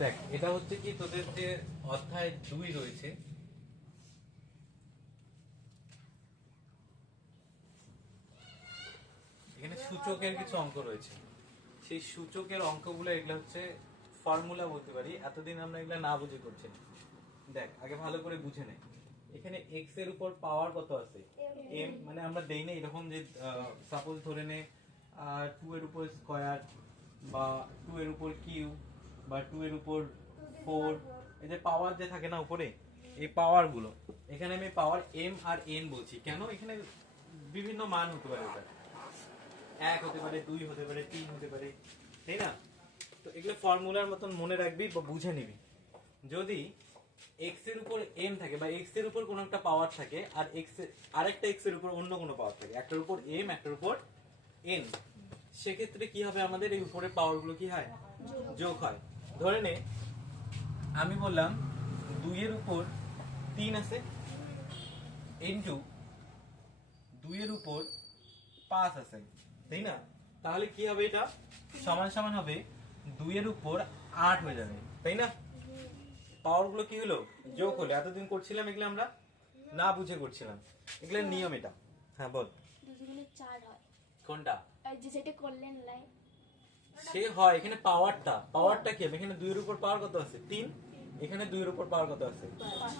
দেখ, এটা হচ্ছে কি তোদের যে অধ্যায় দুই রয়েছে, এখানে সূচকের কিছু অঙ্ক রয়েছে। সেই সূচকের অঙ্কগুলো এগুলো হচ্ছে ফর্মুলা বলতে পারি, এতদিন আমরা এগুলো না বুঝে করছি দেখ, আগে ভালো করে বুঝে নে। এখানে এক্সের উপর পাওয়ার কত আছে? এম মানে আমরা দেই না, এরকম যে সাপোজ ধরে নে টু এর উপর স্কয়ার বা টু এর উপর কিউ বা টু এর উপর ফোর এই যে পাওয়ার যে থাকে না উপরে, এই পাওয়ারগুলো, এখানে আমি পাওয়ার এম আর এন বলছি। কেন? এখানে বিভিন্ন মান হতে পারে ওটা এক হতে পারে, দুই হতে পারে, তিন হতে পারে, তাই না? তো এগুলো ফর্মুলার মতন মনে রাখবি বা বুঝে নিবি। যদি এক্সের উপর এম থাকে বা এক্সের উপর কোনো একটা পাওয়ার থাকে, আর এক্স আরেকটা এক্সের উপর অন্য কোনো পাওয়ার থাকে, একটার উপর এম একটার উপর এন সেক্ষেত্রে কি হবে আমাদের? এই উপরের পাওয়ারগুলো কি হয়? যোগ হয়। ধরে নে আমি বললাম দুইয়ের উপর তিন আছে ইন্টু দুইয়ের উপর পাঁচ আছে তাই না? তাহলে কি হবে এটা? সমান সমান হবে দুইয়ের উপর আট হয়ে যাবে তাই না? পাওয়ারগুলো কি হলো? যোগ হলো। এতদিন করছিলাম এগুলো আমরা? না বুঝে করছিলাম। এগুলোর নিয়ম এটা। হ্যাঁ বল। দুজনে চার হয়। কোনটা? আর যে সেটা করলেন লাইন সে হয়, এখানে পাওয়ারটা পাওয়ারটা কি? হবে এখানে দুইয়ের উপর পাওয়ার কত আছে? তিন? এখানে দুইয়ের উপর পাওয়ার কত আছে?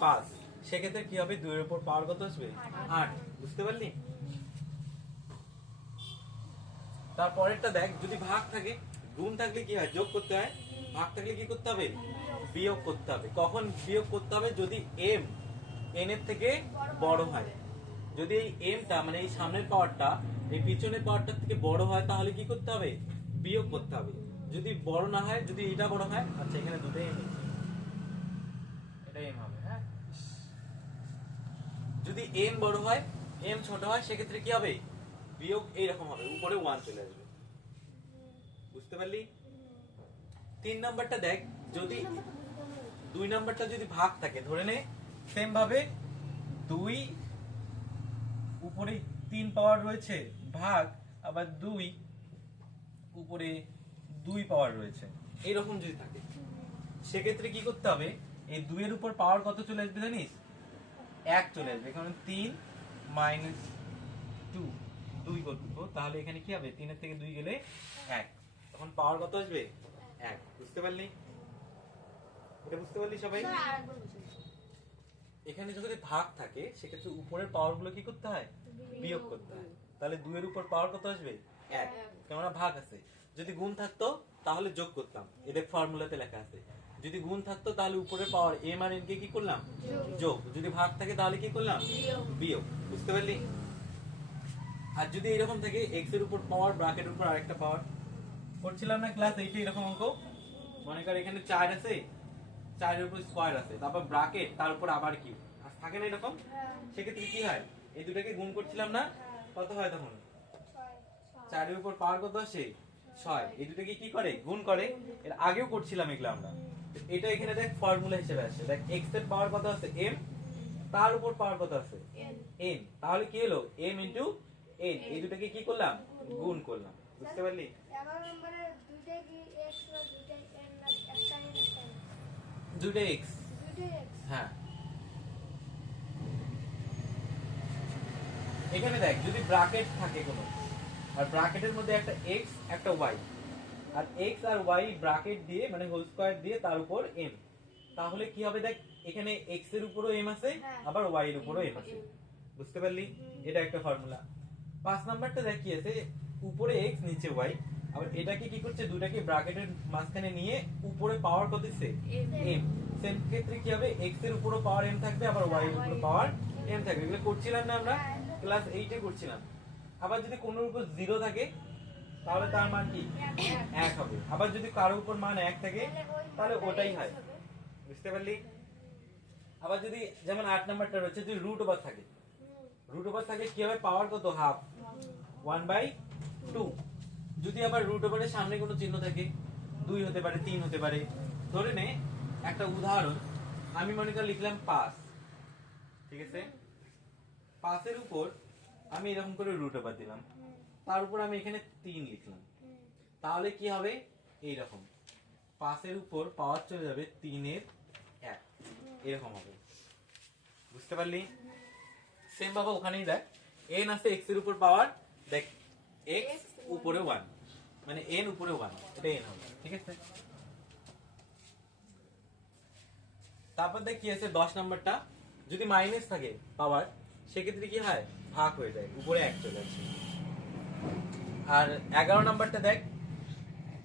পাঁচ। সেক্ষেত্রে কি হবে? দুইয়ের উপর পাওয়ার কত আসবে? আট। বুঝতে পারলি? তারপরেরটা দেখ, যদি ভাগ থাকে, গুণ থাকলে কি হয়? যোগ করতে হয়। ভাগ থাকলে কি করতে হবে? বিয়োগ করতে হবে। কখন বিয়োগ করতে হবে? যদি এম এন এর থেকে বড় হয়। যদি এই এমটা মানে এই সামনের পাওয়ারটা এই পিছনের পাওয়ারটার থেকে বড় হয়, তাহলে কি করতে হবে? বিয়োগ করতে হবে। যদি বড় না হয়, যদি এটা বড় হয় আচ্ছা এখানে দুটোই এম হবে। হ্যাঁ? যদি এম বড় হয়, এম ছোট হয়, সেক্ষেত্রে কি হবে? বিয়োগ এইরকম হবে, উপরে ওয়ান চলে আসবে। বুঝতে পারলি? তিন নাম্বারটা দেখ, যদি দুই নাম্বারটা যদি ভাগ থাকে, ধরে নে সেম ভাবে দুই উপরে তিন পাওয়ার রয়েছে, ভাগ, আবার দুই উপরে দুই পাওয়ার রয়েছে। এইরকম যদি থাকে। সেক্ষেত্রে কি করতে হবে? এই দুইয়ের উপর পাওয়ার কত চলে আসবে জানিস? এক চলে আসবে। কারণ তিন মাইনাস টু দুই করব তাহলে এখানে কি হবে? তিনের থেকে দুই গেলে এক। তখন পাওয়ার কত আসবে? এক। বুঝতে পারলি? এটা বুঝতে পারলি সবাই? এখানে যদি ভাগ থাকে সেক্ষেত্রে উপরের পাওয়ারগুলো কি করতে হয়? বিয়োগ করতে হয়। তাহলে দুইয়ের উপর পাওয়ার কত আসবে? এক। কেননা ভাগ আছে। যদি গুণ থাকতো তাহলে যোগ করতাম। এদের ফর্মুলাতে লেখা আছে। যদি গুণ থাকতো তাহলে উপরের পাওয়ার এম আর এন কে কি করলাম? যোগ। যদি ভাগ থাকে তাহলে কি করলাম? বিয়োগ। বুঝতে পারলি? আর যদি এরকম থাকে এক্সের উপর পাওয়ার ব্রাকেটের উপর আরেকটা পাওয়ার করছিলাম না ক্লাস এইটে এরকম অঙ্ক? মনে কর এখানে চার আছে চারের উপর স্কোয়ার আছে। তারপর ব্রাকেট তার উপর আবার কিউ আর থাকে না এরকম? সেক্ষেত্রে কি হয়? এই দুটাকে গুণ করছিলাম না? কত হয় তখন? চারের উপর পাওয়ার কত? আসে ছয়। এই দুটাকে কি করে? গুণ করে। এর আগেও করছিলাম এগুলো আমরা। এটা এখানে দেখ ফর্মুলা হিসেবে আসে দেখ এক্সের পাওয়ার কত আছে? এম তার উপর পাওয়ার কত আছে? এন তাহলে কি হলো? এম ইন্টু এন এই দুটাকে কি করলাম? গুণ করলাম। বুঝতে পারলি? এক্স এক্স হ্যাঁ। এখানে দেখ যদি ব্রাকেট থাকে কোনো আর ব্রাকেটের মধ্যে একটা এক্স একটা ওয়াই আর এক্স আর ওয়াই ব্রাকেট দিয়ে মানে হোল স্কয়ার দিয়ে তার উপর এম তাহলে কি হবে দেখ এখানে এক্সের উপরও এম আছে হ্যাঁ। আবার ওয়াই এর উপরও এম আছে। বুঝতে পারলি? এটা একটা ফর্মুলা পাঁচ নাম্বারটা দেখ কি আছে উপরে এক্স নিচে ওয়াই আবার এটাকে কি করছে দুটাকে ব্রাকেটের মাঝখানে নিয়ে উপরে পাওয়ার কত দিচ্ছে? এম সেম ক্ষেত্রে কি হবে এক্সের উপরও পাওয়ার এম থাকবে আবার ওয়াই এর উপর পাওয়ার এম থাকবে। এগুলো করছিলাম না আমরা? ক্লাস এইটে করছিলাম। আবার যদি কোনোর উপর জিরো থাকে, তাহলে তার মান কি? এক হবে। আবার যদি কারোর উপর মান এক থাকে, তাহলে ওটাই হয়। বুঝতে পারলি? আবার যদি যেমন আট নাম্বারটা রয়েছে, যদি রুট ওভার থাকে। রুট ওভার থাকে কি হবে? পাওয়ার কত? হাফ ওয়ান বাই টু যদি আবার রুট ওভারের সামনে কোনো চিহ্ন থাকে, দুই হতে পারে, তিন হতে পারে। ধরে নে, একটা উদাহরণ, আমি মনে করি লিখলাম পাস ঠিক আছে? পাসের উপর আমি এরকম করে রুট ওভার দিলাম। তার উপর আমি এখানে তিন লিখলাম। তাহলে কি হবে? এইরকম। পাঁচের উপর পাওয়ার চলে যাবে তিনের এক। এরকম হবে। বুঝতে পারলি? সেম ভাবে ওখানেই দেখ। এন আছে এক্সের উপর পাওয়ার দেখ এক্স উপরে ওয়ান মানে এন উপরে ওয়ান এটা এন হবে ঠিক আছে? তারপর দেখ কি আছে দশ নাম্বারটা। যদি মাইনাস থাকে পাওয়ার সেক্ষেত্রে কি হয়? ভাগ হয়ে যায়, উপরে এক চলে আসে। আর এগারো নাম্বারটা দেখ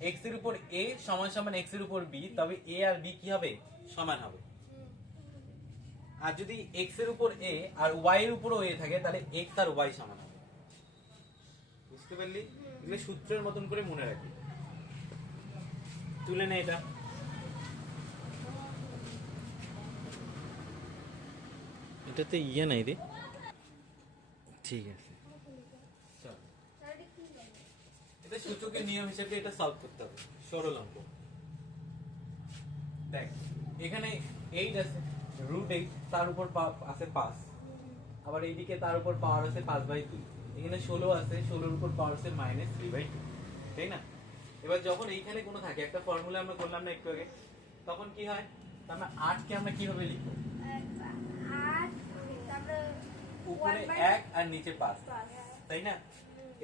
এক্সের উপর এ সমান সমান এক্সের উপর বি তবে এ আর বি কি হবে? সমান হবে। আর যদি এক্সের উপর এ আর ওয়াই এর উপরও এ থাকে, তাহলে এক্স আর ওয়াই সমান হবে। বুঝতে পারলি? এগুলো সূত্রের মতন করে মনে রাখি তুলে নে এটা। এটাতে ইয়ে নাই রে। ঠিক আছে। তাহলে? এটা সূচকের নিয়ম হিসেবে এটা সলভ করতে হবে, সরল অঙ্ক। দেখ, এখানে এইট আছে রুট এইট তার উপর আছে পাঁচ। আবার এইদিকে তার উপর পাওয়ার আছে পাঁচ বাই দুই এখানে ষোলো আছে, ষোলোর উপর পাওয়ার আছে মাইনাস থ্রি বাই টু তাই না? এবার যখন এইখানে কোনো থাকে, একটা ফর্মুলা আমরা করলাম না একটু আগে, তখন কি হয়? তার আটকে আমরা কীভাবে লিখব? উপরে এক আর নিচে পাঁচ। পাঁচ। তাই না?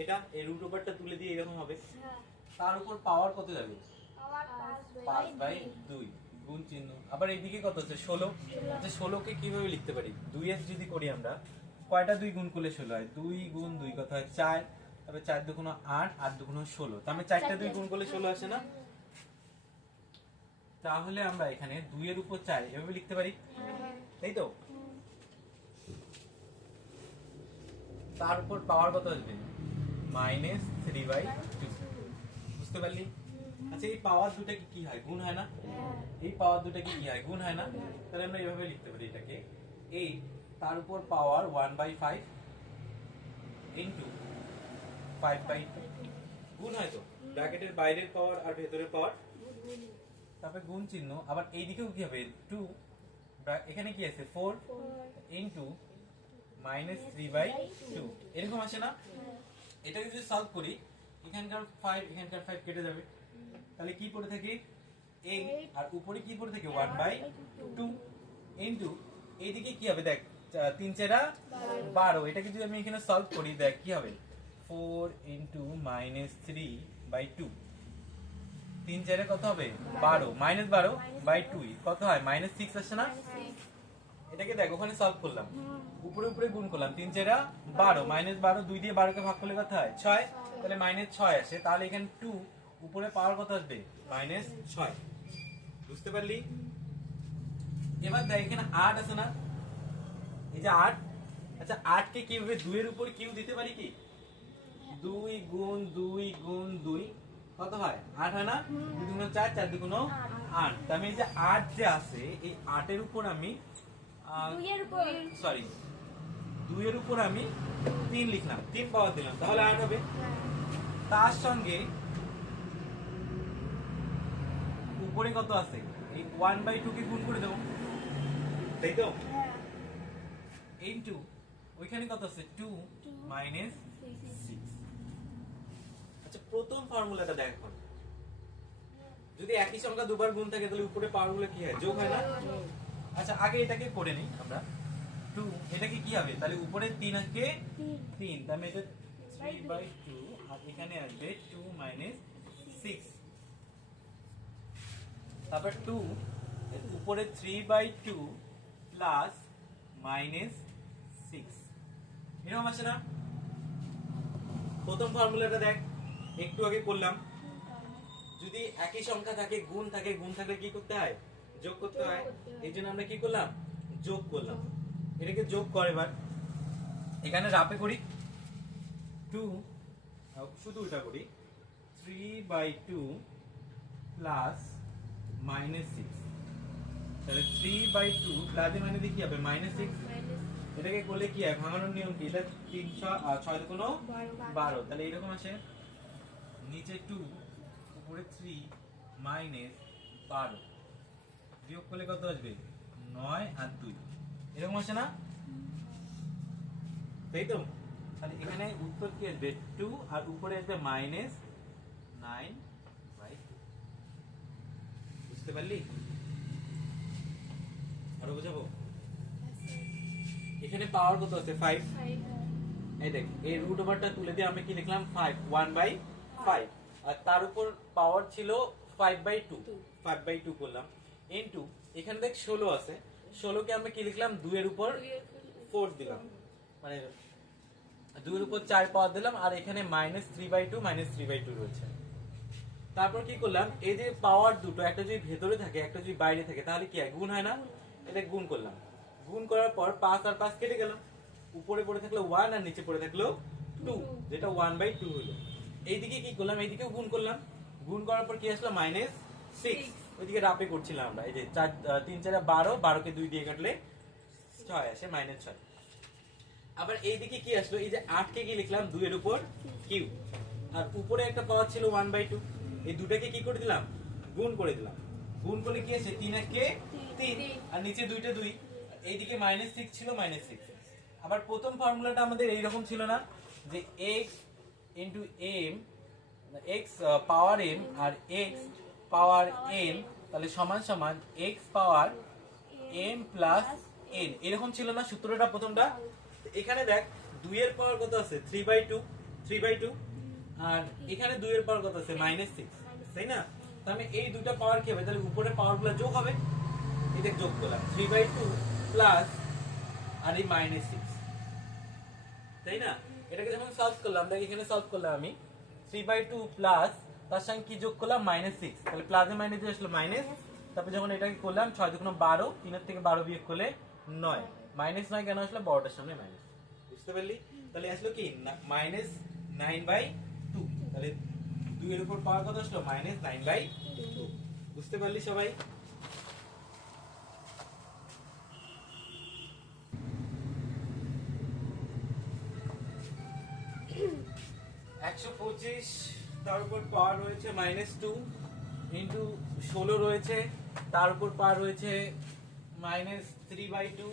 এটা এই রুট ওভারটা তুলে দিয়ে এরকম হবে। হ্যাঁ, তার উপর পাওয়ার কত যাবে? পাঁচ বাই দুই। গুণ চিহ্ন। আবার এইদিকে কত আছে? ষোলো। আচ্ছা ষোলোকে কীভাবে লিখতে পারি? দুই এর যদি করি আমরা কয়টা দুই গুণ করলে ষোলো হয়? দুই গুণ দুই কত হয়? চার। তারপরে চার দুগুণ আট আট দুগুণ ষোলো। তার মানে চারটা দুই গুণ করলে ষোলো আসে না? তাহলে আমরা এখানে দুইয়ের উপর চার এভাবে লিখতে পারি? তাই তো? তার উপর পাওয়ার কত আসবে? মাইনাস থ্রি বাই টু বুঝতে পারলি? আচ্ছা এই পাওয়ার দুটা কি হয়? গুণ হয় না? এই পাওয়ার দুটা কি হয়? গুণ হয় না? তাহলে আমরা এভাবে লিখতে পারি এটাকে। এই তার উপর power one by five into five by two গুণ হয় তো? ব্র্যাকেটের বাইরের পাওয়ার আর ভেতরের পাওয়ার? তারপরে গুণ চিহ্ন। আবার এইদিকেও কি হবে? টু এখানে কি আছে? Four into minus three by two. এরকম আসে না? এটাকে যদি সলভ করি, এখানকার ফাইভ এখানকার ফাইভ কেটে যাবে। তাহলে কি পড়ে থাকে? এইট আর উপরে কি পড়ে থাকে? ওয়ান বাই টু ইন্টু এইদিকে কি হবে? দেখ তিন চেরা বারো। এটাকে যদি আমি এখানে সলভ করি, দেখ, কি হবে? Four into minus three by two তিন চারে কত হবে? বারো। মাইনাস বারো বাই টু কত হয়? মাইনাস সিক্স আসছে না? এটাকে দেখ ওখানে সলভ করলাম। উপরে উপরে গুণ করলাম। তিন চেরা বারো মাইনাস বারো দুই দিয়ে বারোকে ভাগ করলে কত হয়? ছয়। তাহলে মাইনাস ছয় আসে তাহলে এখানে টু উপরে পাওয়ার কত আসবে? মাইনাস ছয়। বুঝতে পারলি? এবার দেখ এখানে আট আছে না? এই যে আট আচ্ছা আটকে কীভাবে দুইয়ের উপর কিউ দিতে পারি কি? দুই গুণ দুই গুণ দুই কত হয়? আট হয় না? দুই দুগুণ চার চার দুগুণ আট। তার মানে এই যে আট যে আছে এই আটের উপর আমি সরি দুইয়ের উপর। আমি তিন লিখলাম তিন পাওয়ার দিলাম তাহলে আট হবে। তার সঙ্গে উপরে কত আছে? এই ওয়ান বাই টু কে গুণ করে দেবো। তাই তো? ইন্টু ওইখানে কত আছে? টু মাইনাস সিক্স আচ্ছা প্রথম ফর্মুলাটা দেখ যদি একই সংখ্যা দুবার গুণ থাকে তাহলে উপরে পাওয়ারগুলো কি হয়? যোগ হয় না? আচ্ছা আগে এটাকে করে নিই আমরা। টু এটাকে কি হবে? তাহলে উপরে তিন আজকে তিন। তার মানে এটা থ্রি বাই টু আর এখানে আসবে টু মাইনাস সিক্স তারপর টু উপরে three by two plus minus six এরকম আছে না? প্রথম ফর্মুলাটা দেখ একটু আগে করলাম। যদি একই সংখ্যা থাকে গুণ থাকে গুণ থাকলে কি করতে হয়? যোগ করতে হয়। এই জন্য আমরা কি করলাম? যোগ করলাম। এটাকে যোগ কর এবার। এখানে রাপে করি। টু শুধু এটা করি। Three by two plus minus six তাহলে থ্রি বাই টু প্লাসে মানে কি হবে? মাইনাস সিক্স এটাকে করলে কি হয়? ভাঙানোর নিয়ম কি? এটা তিন ছয় কোনো বারো। তাহলে এরকম আসে নিচে টু উপরে থ্রি মাইনাস বারো। বিয়োগ করলে কত আসবে? নয় আর দুই। এরকম আসে না? তাই তো? তাহলে এখানে উত্তর কি আসবে? টু আর উপরে আসবে মাইনাস নাইন বাই বুঝতে পারলি? আরও বোঝাবো? এখানে পাওয়ার কত আছে? ফাইভ এই দেখ এই রুট ওভারটা তুলে দিয়ে আমি কি লিখলাম? ফাইভ ওয়ান বাই ফাইভ আর তার উপর পাওয়ার ছিল five by two five by two করলাম। ইন টু এখানে দেখ ষোলো আছে। ষোলোকে আমরা কি লিখলাম? দুইয়ের উপর ফোর দিলাম। মানে দুইয়ের উপর চার পাওয়ার দিলাম, আর এখানে minus three by two minus three by two রয়েছে। তারপর কি করলাম? এই যে পাওয়ার দুটো, একটা যদি ভেতরে থাকে, একটা যদি বাইরে থাকে, তাহলে কি হয় গুণ হয় না? এটা গুণ করলাম। গুণ করার পর পাঁচ আর পাঁচ কেটে গেল। উপরে পড়ে থাকল ওয়ান আর নিচে পড়ে থাকল টু যেটা ওয়ান বাই টু হলো। এইদিকে কি করলাম? এইদিকেও গুণ করলাম। গুণ করার পর কি আসলো? মাইনাস সিক্স ওইদিকে রাপে করছিলাম আমরা। এই যে চার তিন চারে বারো বারোকে দুই দিয়ে কাটলে ছয় আসে মাইনাস ছয়। আবার এইদিকে কি আসলো? এই যে আটকে কি লিখলাম দুইয়ের উপর কিউ আর উপরে একটা পাওয়ার ছিল ওয়ান বাই টু এই দুটাকে কি করে দিলাম? গুণ করে দিলাম। গুণ করলে কি আছে তিন একে তিন। আর নিচে দুইটা দুই। এইদিকে মাইনাস সিক্স ছিল মাইনাস সিক্স আবার প্রথম ফর্মুলাটা আমাদের এইরকম ছিল না যে X into M X power M আর এক্স পাওয়ার এন তাহলে সমান সমান X power M plus N এরকম ছিল না সূত্রটা প্রথমটা? এখানে দেখ, দুইয়ের পাওয়ার কত আছে? Three by two three by two আর এখানে দুইয়ের পাওয়ার কত আছে? মাইনাস সিক্স তাই না? তাহলে এই দুইটা পাওয়ার কি হবে? তাহলে উপরে পাওয়ারগুলো যোগ হবে। দেখ, যোগ করলাম। থ্রি বাই টু প্লাস আর এই মাইনাস সিক্স তাই না? এটাকে যখন সলভ করলাম, দেখ, এখানে সলভ করলাম আমি। থ্রি বাই টু প্লাস তার সঙ্গে কি যোগ করলাম? মাইনাস সিক্স তাহলে প্লাসে মাইনাসে আসলো মাইনাস তারপর যখন এটাকে করলাম, ছয় দুগুণ বারো, তিনের থেকে বারো বিয়োগ করলে নয়। মাইনাস নয় কেন আসলো? বারোটার সামনে মাইনাস বুঝতে পারলি? তাহলে আসলো কি? মাইনাস নাইন বাই টু তাহলে দুইয়ের উপর পাওয়ার কত আসলো? মাইনাস নাইন বাই টু বুঝতে পারলি সবাই? তার উপর পাওয়ার রয়েছে মাইনাস টু ইন্টু ষোলো রয়েছে তার উপর পাওয়ার রয়েছে মাইনাস থ্রি বাই টু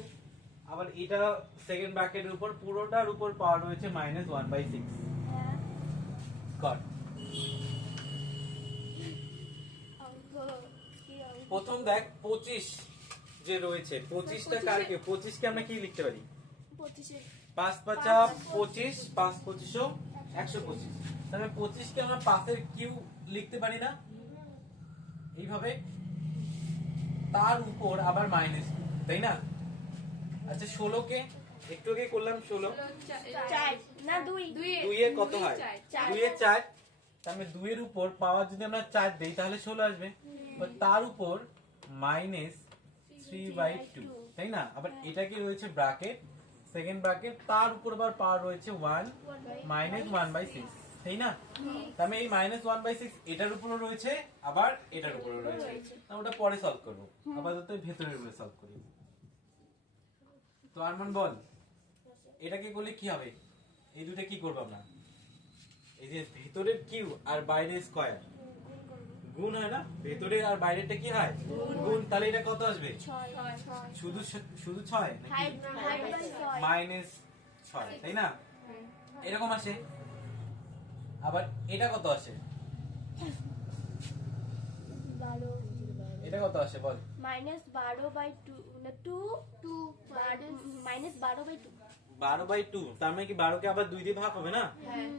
আবার এটা সেকেন্ড ব্র্যাকেটের উপর পুরোটার উপর পাওয়ার রয়েছে মাইনাস ওয়ান বাই সিক্স কট প্রথম দেখ পঁচিশ যে রয়েছে পঁচিশটা কারকে পঁচিশকে আমরা কি লিখতে পারি? পাঁচ পাঁচা পঁচিশ পাঁচ পঁচিশও একশো পঁচিশ। তাহলে পঁচিশকে আমরা পাঁচের কিউ লিখতে পারি না? এইভাবে? তার উপর আবার মাইনাস তাই না? আচ্ছা ষোলোকে একটু আগে করলাম ষোলো। দুই। দুইয়ের কত হয়? চার। দুইয়ের চার। তার মানে দুইয়ের উপর পাওয়ার যদি আমরা চার দেই তাহলে ষোলো আসবে। তার উপর মাইনাস থ্রি বাই টু তাই না? আবার এটা কি রয়েছে? ব্রাকেট সেকেন্ড ব্রাকেট তার উপর আবার পাওয়ার রয়েছে one minus one by six তাই না? মানে এই মাইনাস ওয়ান বাই সিক্স এটার উপরও রয়েছে আবার এটার উপরও রয়েছে। না ওটা পরে সলভ করব। আপাতত ভেতরের উপরে সলভ করি। তো আরমান বল। এটাকে করলে কি হবে? এই দুটো কি করব আমরা? এই যে ভেতরের কিউ আর বাইরের স্কয়ার। গুণ হয় না? ভেতরের আর বাইরেরটা কি হয়? গুণ। তাহলে এটা কত আসবে? শুধু শুধু ছয় মাইনাস ছয় তাই না? এরকম আসে। আবার এটা কত আসে? এটা কত আসে বল? মাইনাস বারো by two two? Two minus বারো বাই টু। বারো বাই টু তার মানে কি বারোকে আবার দুই দিয়ে ভাগ হবে না?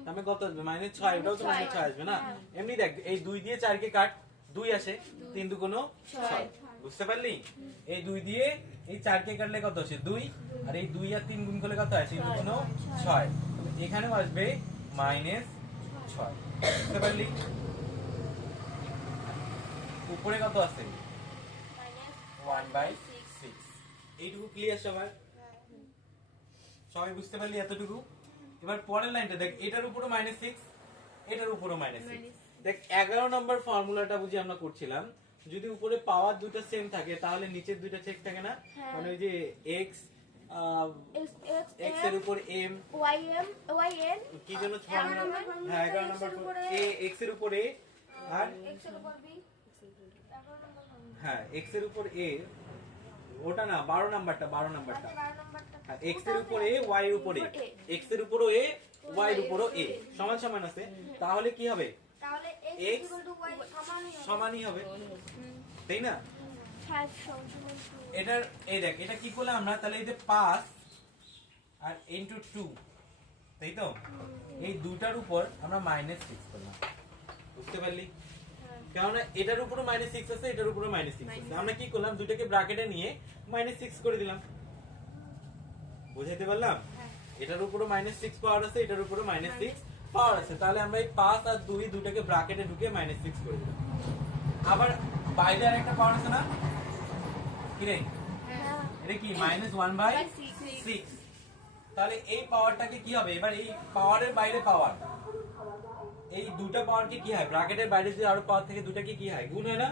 তার মানে কত আসবে? মাইনাস ছয় এটাও তো মাইনাস ছয় আসবে না? এমনি দেখ এই দুই দিয়ে চারকে কাট দুই আসে তিন দু কোনো ছয়। বুঝতে পারলি? এই দুই দিয়ে এই চারকে কাটলে কত আসে? দুই। আর এই দুই আর তিন গুণ করলে কত আসে তিন দু কোনো ছয়। এখানেও আসবে মাইনাস ছয়। বুঝতে পারলি? উপরে কত আছে? ওয়ান বাই সিক্স এইটুকু ক্লিয়ার সবার সবাই বুঝতে পারলি এতটুকু? এবার পরের লাইনটা দেখ এটার উপরও মাইনাস সিক্স এটার উপরও মাইনাস সিক্স দেখ এগারো নম্বর ফর্মুলাটা বুঝি আমরা করছিলাম। যদি উপরে পাওয়ার দুটো সেম থাকে তাহলে নিচের দুটো চেক থাকে না? হ্যাঁ। মানে ওই যে এক্স এক্সের উপর M Y M Y N. কি জন্য হ্যাঁ এগারো X নম্বর এ এক্সের উপর এ আর? এক্সের উপর বি। হ্যাঁ এক্সের উপর এ ওটা না বারো নাম্বারটা বারো নাম্বারটা এর উপরে এর উপরে এর এর সমান সমান আছে। তাহলে কি হবে? তাহলে x সমানই তাই না? টু এটার এই দেখ এটা কি করলাম আমরা? তাহলে এই যে পাঁচ আর ইন্টু টু তাই তো? এই দুটার উপর আমরা মাইনাস সিক্স করলাম। বুঝতে পারলি? কেননা এটার উপরে মাইনাস সিক্স আছে এটার উপরে মাইনাস সিক্স আছে। আমরা কি করলাম? দুটাকে ব্রাকেটে নিয়ে মাইনাস সিক্স করে দিলাম। বুঝাইতে পারলাম? এটার উপরে মাইনাস সিক্স পাওয়ার আছে এটার উপরে মাইনাস সিক্স পাওয়ার আছে। তাহলে আমরা এই পাঁচ আর দুই দুটাকে ব্রাকেটে ঢুকে মাইনাস সিক্স করে দিলাম। আবার বাইরে আর একটা পাওয়ার আছে না? কি রে হ্যাঁ। এটা কি মাইনাস ওয়ান বাই সিক্স তাহলে এই পাওয়ারটাকে কি হবে? এবার এই পাওয়ারের বাইরে পাওয়ার এই দুটা পাওয়ারকে কি হয়? ব্র্যাকেটের বাইরে যদি আরও পাওয়ার থেকে দুটাকে কি হয়? গুণ হয় না?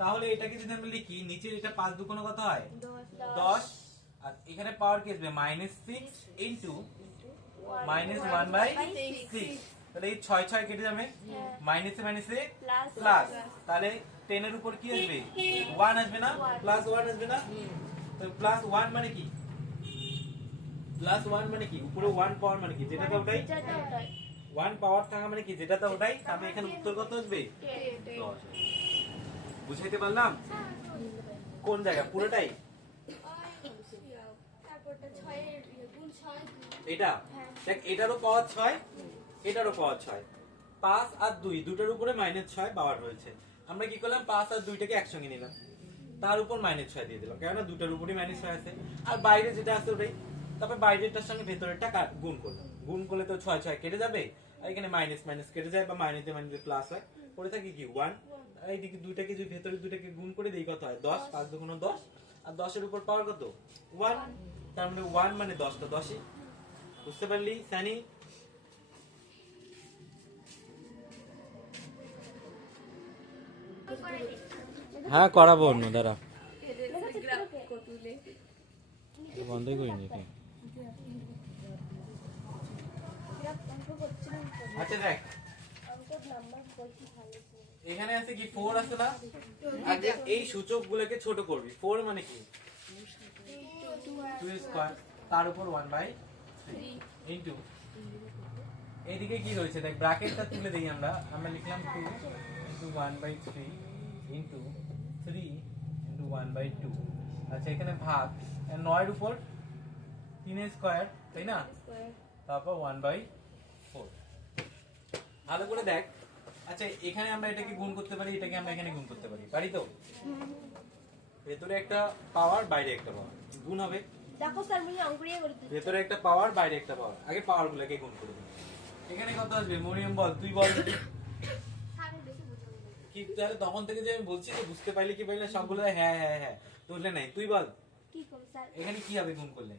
তাহলে এটাকে যদি আমরা লিখি নিচে এটা পাঁচ দুগুণ কত হয়? দশ। দশ। আর এখানে পাওয়ার কি আসবে? Minus six into minus one by six তাহলে এই ছয় ছয় কেটে যাবে। হ্যাঁ। মাইনাসে মাইনাসে প্লাস প্লাস তাহলে টেনের উপর কি আসবে? ওয়ান আসবে না? প্লাস ওয়ান আসবে না? তো প্লাস ওয়ান মানে কি? প্লাস ওয়ান মানে কি? উপরে ওয়ান পাওয়ার মানে কি? যেটা তো ওটাই। ওয়ান পাওয়ার থাকা মানে কি? যেটা তো ওটাই। তাহলে এখানে উত্তর কত আসবে? বুঝাইতে পারলাম। কোন জায়গা? পুরোটাই তারপরটা 6 এর গুণ 6 এটা? হ্যাঁ। দেখ এটারও পাওয়ার ছয় এটারও পাওয়ার ছয়। পাঁচ আর দুই দুটার উপরে মাইনাস ছয় পাওয়ার রয়েছে। আমরা কি করলাম? পাঁচ আর দুইটাকে একসঙ্গে নিলাম। তার উপর মাইনাস ছয় দিয়ে দিলাম। কেননা দুটার উপরই মাইনাস ছয় আছে। আর বাইরে যেটা আছে ওটাই। তারপর বাইরেরটার সঙ্গে ভেতরেরটা গুণ করলাম। গুণ করলে তো ছয় ছয় কেটে যাবে। আর এখানে মাইনাস মাইনাস কেটে যায় বা মাইনাসে মাইনাসে প্লাস হয়। পড়ে থাকে কি? ওয়ান এইদিকে দুইটাকে যদি ভেতরে দুটাকে গুণ করে দিই কত হয়? দশ। পাঁচ দুগুণ দশ। আর দশের উপর পাওয়ার কত? ওয়ান তার মানে ওয়ান মানে দশটা দশই। বুঝতে পারলি সানি? হ্যাঁ করাবো অন্য দ্বারা বন্ধই করিনি আচ্ছা দেখ। এখানে আছে কি ফোর আছে না? আগে এই সূচক গুলোকে ছোট করবি। ফোর মানে কি? টু স্কোয়ার তার উপর ওয়ান বাই ইন্টু এইদিকে কি রয়েছে দেখ ব্র্যাকেটটা তুলে দিই আমরা। আমরা লিখলাম two into one by three into three into one by two আচ্ছা এখানে ভাগ। নয়ের উপর তিনের স্কোয়ার তাই না? তারপর ওয়ান বাই ফোর ভালো করে দেখ। আচ্ছা এখানে আমরা এটাকে গুণ করতে পারি এটাকে আমরা এখানে গুণ করতে পারি। পারি তো? ভেতরে একটা পাওয়ার বাইরে একটা পাওয়ার গুণ হবে। দেখো স্যার আমি অঙ্ক দিয়ে করে দিচ্ছি। ভেতরে একটা পাওয়ার বাইরে একটা পাওয়ার আগে পাওয়ার গুলোকে গুণ করে দিই এখানে কত আসবে? মরিয়ম বল তুই বল। কি তাহলে তখন থেকে যে আমি বলছি যে বুঝতে পারলি কি পারলি না? সবগুলো হ্যাঁ হ্যাঁ হ্যাঁ তুললে নাই। তুই বল। কি করব স্যার? এখানে কি হবে গুণ করলে?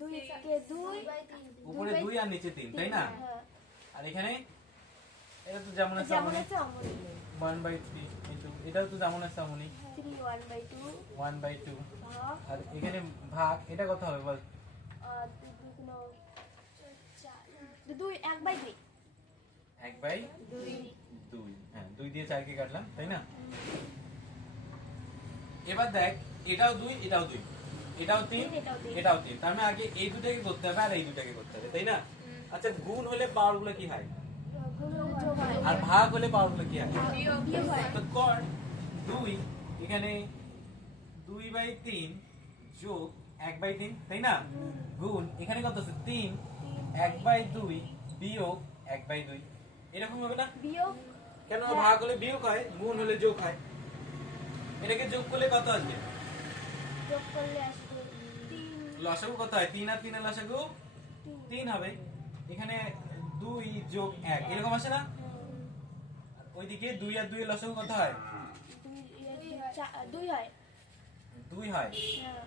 দুই কে দুই? উপরে দুই আর নিচে তিন তাই না? হ্যাঁ আর এখানে? এটা তো যেমন আছে যেমন তেমনই। আছে অমনি। ওয়ান বাই থ্রি কিন্তু এটাও তো যেমন আছে তেমনই থ্রি ওয়ান বাই টু আর এখানে ভাগ এটা কত হবে বল? দুই এক বাই দুই। এক বাই দুই। দুই। হ্যাঁ দুই দিয়ে চারকে কাটলাম তাই না? এবার দেখ এটাও দুই এটাও দুই। এটাও তিন এটাও তিন। তার মানে আগে এই দুটাকে করতে হবে আর এই দুটাকে করতে হবে তাই না? আচ্ছা গুণ হলে পাওয়ারগুলো কি হয়? আর ভাগ হলে পাওয়ারগুলো কি হয়? হয়। তো কর দুই এখানে দুই বাই তিন যোগ এক বাই তিন তাই না? গুণ এখানে কত আছে? তিন। এক বাই দুই বিয়োগ এক বাই দুই। এরকম হবে না? বিয়োগ কেন? ভাগ হলে বিয়োগ হয় গুণ হলে যোগ হয়। এটাকে যোগ করলে কত আসবে? যোগ করলে আসবে তিন। লসাগু কত হয়? তিন আর তিনের লসাগু তিন। হবে। এখানে দুই যোগ এক এরকম আসে না? আর ওইদিকে দুই আর দুই এর লসাগু কত হয়? দুই হয়। দুই হয়? হ্যাঁ।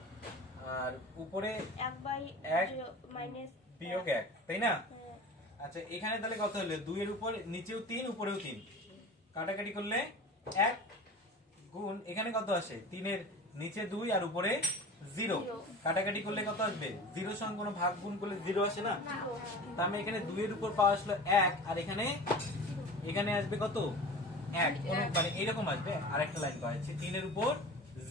আর উপরে এক বাই এক মাইনাস বিয়োগ এক। তাই না? হ্যাঁ। আচ্ছা এখানে তাহলে কত হলো? দুইয়ের উপর নিচেও তিন উপরেও তিন। কাটাকাটি করলে এক গুণ এখানে কত আসে? তিনের নিচে দুই আর উপরে জিরো। কাটাকাটি করলে কত আসবে? জিরোর সঙ্গে কোনো ভাগ গুণ করলে জিরো আসে না। তার মানে এখানে দুইয়ের উপর পাওয়া আসলো এক আর এখানে এখানে আসবে কত? এক কোনো- মানে এইরকম আসবে আর একটা লাইন যাচ্ছে তিনের উপর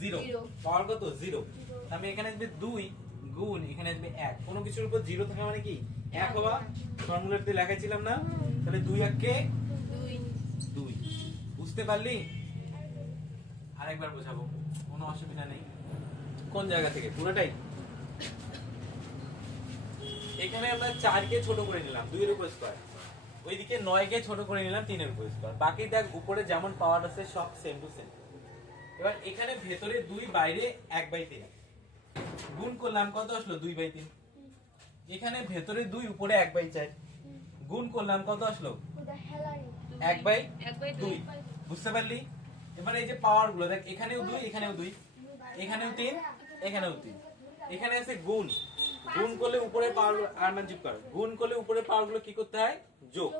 জিরো। পাওয়ার কত? জিরো। তার মানে এখানে আসবে দুই গুণ এখানে আসবে এক। কোনো কিছুর উপর জিরো থাকা মানে কি? এক হওয়া। ফর্মুলাতে লেখাইছিলাম না? তাহলে দুই এককে বুঝতে পারলি? আরেকবার বোঝাবো কোনো অসুবিধা নেই। কোন জায়গা থেকে? পুরোটাই? এখানে আমরা চারকে ছোট করে নিলাম দুইয়ের উপর স্কোয়ার ওইদিকে নয়কে ছোট করে নিলাম তিনের উপর স্কোয়ার বাকি দেখ উপরে যেমন পাওয়ার আছে সব সেম টু সেম এবার এখানে ভেতরে দুই বাইরে এক বাই তিন। গুণ করলাম কত আসলো? দুই বাই তিন। এখানে ভেতরে দুই উপরে এক বাই চার। গুণ করলাম কত আসলো? এক বাই এক বাই দুই। বুঝতে পারলি? এবার এই যে পাওয়ারগুলো দেখ এখানেও দুই এখানেও দুই এখানেও তিন এখানেও তিন। এখানে আছে গুণ। গুণ করলে উপরে পাওয়ার আর মান যোগ কর। গুণ করলে উপরে পাওয়ারগুলো কি করতে হয়? যোগ।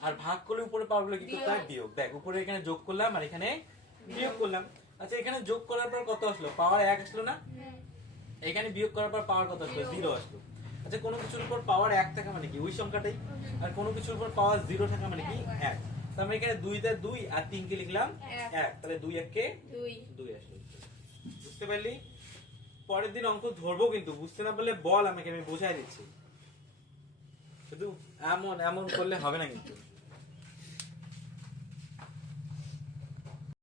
আর ভাগ করলে উপরে পাওয়ারগুলো কি করতে হয়? বিয়োগ। দেখ উপরে এখানে যোগ করলাম আর এখানে বিয়োগ। করলাম। আচ্ছা এখানে যোগ করার পর কত আসলো? পাওয়ার এক আসলো না? এখানে বিয়োগ করার পর পাওয়ার কত আসলো? জিরো আসলো। আচ্ছা কোনো কিছুর উপর পাওয়ার এক থাকা মানে কি? ওই সংখ্যাটাই। আর কোনো কিছুর উপর পাওয়ার জিরো থাকা মানে কি? এক। তার মানে এখানে দুইতে দুই আর তিনকে লিখলাম এক। এক। তাহলে দুই এককে দুই। দুই আসলো। বুঝতে পারলি? পরের দিন অঙ্ক ধরবো কিন্তু, বুঝতে না পারলে বল আমাকে, আমি বোঝাই দিচ্ছি। শুধু? এমন এমন করলে হবে না কিন্তু।